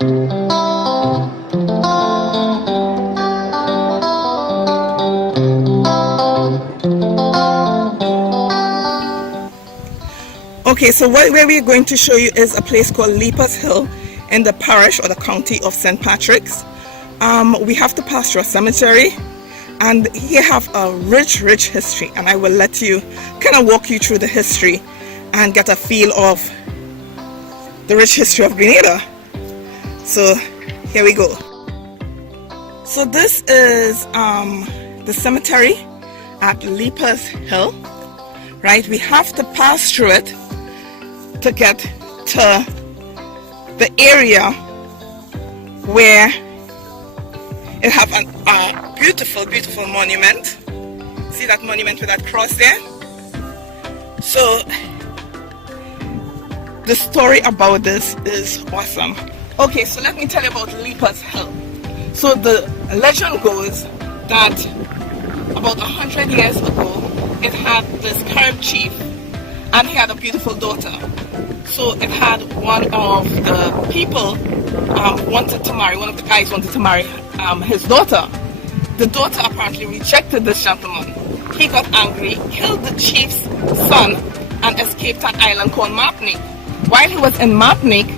Okay, so where we're going to show you is a place called Leapers Hill in the parish or the county of St. Patrick's. We have to pass through a cemetery, and here have a rich history, and I will let you kind of walk you through the history and get a feel of the rich history of Grenada. So here we go. So this is the cemetery at Leapers Hill, right? We have to pass through it to get to the area where it have a beautiful monument. See that monument with that cross there? So the story about this is awesome. Okay, so let me tell you about Leapers Hill. So the legend goes that about 100 years ago it had this Carib chief, and he had a beautiful daughter. So it had one of the people wanted to marry, one of the guys wanted to marry his daughter. The daughter apparently rejected this gentleman. He got angry, killed the chief's son, and escaped an island called Martinique. While he was in Martinique,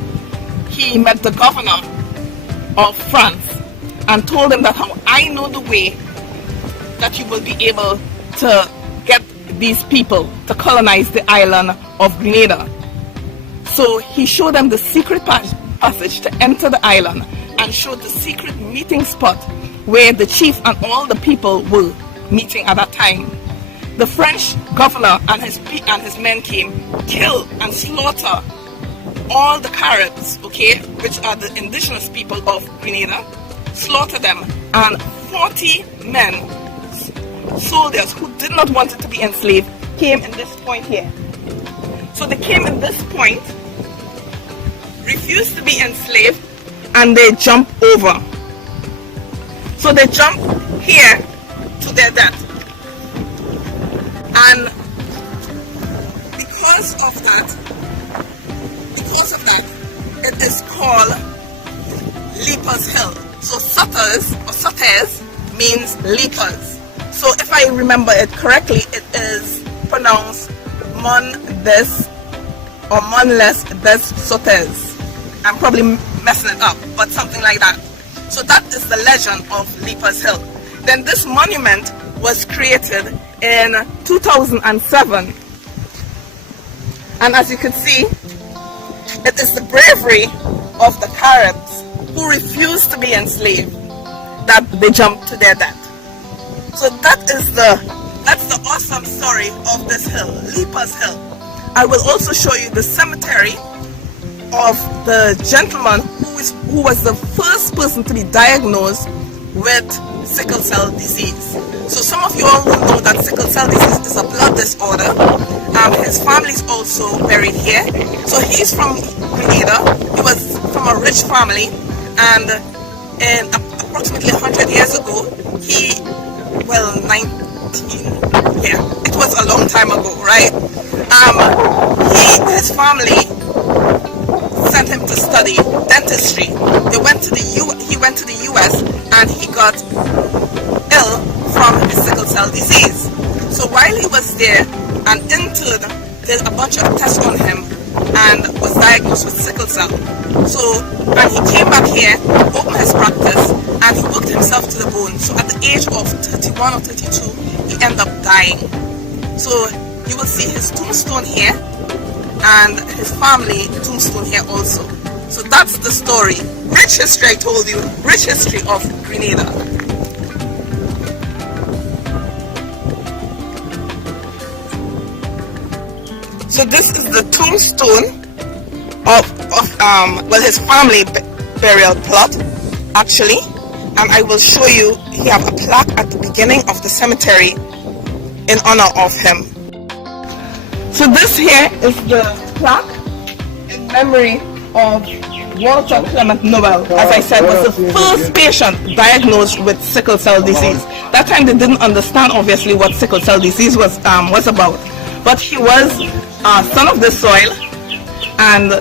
he met the governor of France and told him that how I know the way that you will be able to get these people to colonize the island of Grenada. So he showed them the secret passage to enter the island and showed the secret meeting spot where the chief and all the people were meeting at that time. The French governor and his men came, kill and slaughter all the Caribs, okay, which are the indigenous people of Grenada, slaughter them, and 40 men, soldiers who did not want to be enslaved, came in this point here. So they came in this point, refused to be enslaved, and they jump over. So they jump here to their death. And because of that, it is called Leapers Hill. So Sauteurs means leapers. So if I remember it correctly, it is pronounced Mon des or Monles des Sauteurs. I'm probably messing it up, but something like that. So that is the legend of Leapers Hill. Then this monument was created in 2007. And as you can see, it is the bravery of the Caribs who refused to be enslaved that they jumped to their death. So that's the awesome story of this hill, Leapers Hill. I will also show you the cemetery of the gentleman who was the first person to be diagnosed with sickle cell disease. So some of you all will know that sickle cell disease is a blood disorder. His family is also buried here. So he's from Grenada. He was from a rich family, and approximately 100 years ago, it was a long time ago, right? His family sent him to study dentistry. He went to the US and he got ill from his sickle cell disease. So while he was there, an intern did a bunch of tests on him and was diagnosed with sickle cell. So, and he came back here, opened his practice, and he worked himself to the bone. So at the age of 31 or 32, he ended up dying. So you will see his tombstone here, and his family tombstone here also. So that's the story. Rich history, I told you. Rich history of Grenada. So this is the tombstone of his family burial plot, actually. And I will show you, he have a plaque at the beginning of the cemetery in honor of him. So this here is the plaque in memory of Walter Clement Noel, as I said, was the first patient diagnosed with sickle cell disease. That time they didn't understand, obviously, what sickle cell disease was about. But he was son of the soil, and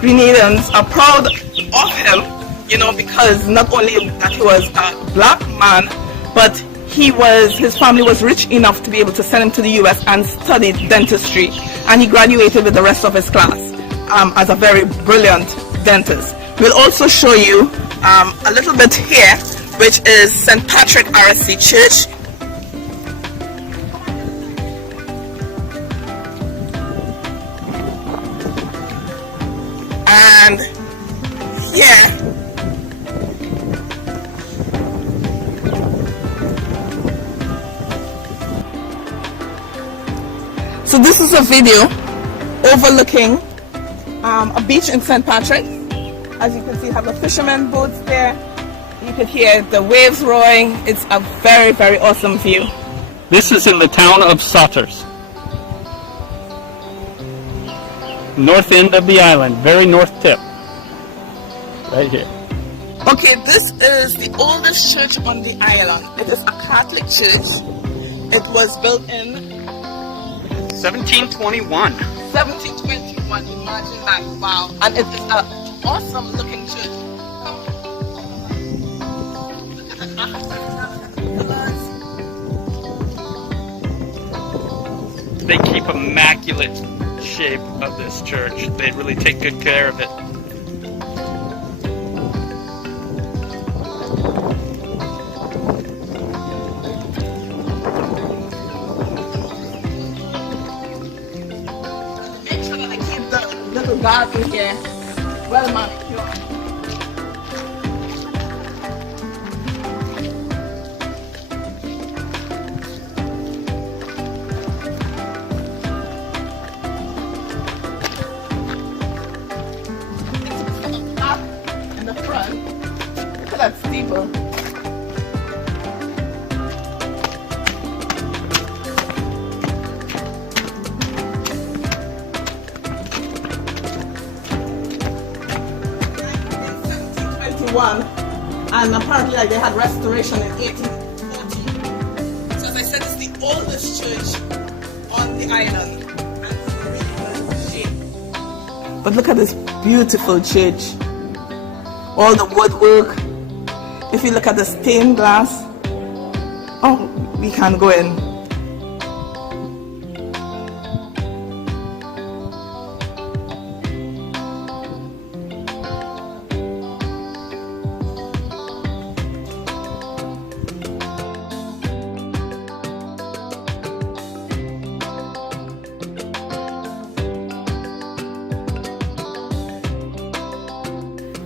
Grenadans are proud of him you know, because not only that he was a black man, but his family was rich enough to be able to send him to the US and study dentistry, and he graduated with the rest of his class as a very brilliant dentist. We'll also show you a little bit here, which is St. Patrick RSC Church. And here so this is a video overlooking a beach in St. Patrick. As you can see, have the fishermen boats there. You could hear the waves roaring. It's a very, very awesome view. This is in the town of Sauteurs. North end of the island, very north tip. Right here. Okay, this is the oldest church on the island. It is a Catholic church. It was built in 1721. 1721, imagine that, wow. And it is an awesome looking church. Look at the colours. They keep immaculate shape of this church. They really take good care of it. Make sure that I keep the little garden here well manicured. In the front, look at that steeple. And apparently they had restoration in 1840. So as I said, it's the oldest church on the island, and it's in really good shape. But look at this beautiful church. All the woodwork. If you look at the stained glass, oh, we can't go in.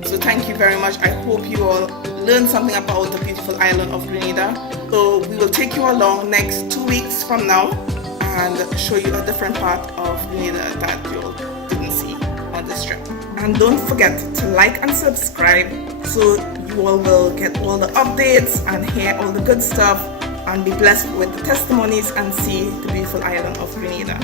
So thank you very much. I hope you all learned something about the beautiful island of Grenada. So we will take you along next 2 weeks from now and show you a different part of Grenada that you all didn't see on this trip. And don't forget to like and subscribe so you all will get all the updates and hear all the good stuff and be blessed with the testimonies and see the beautiful island of Grenada.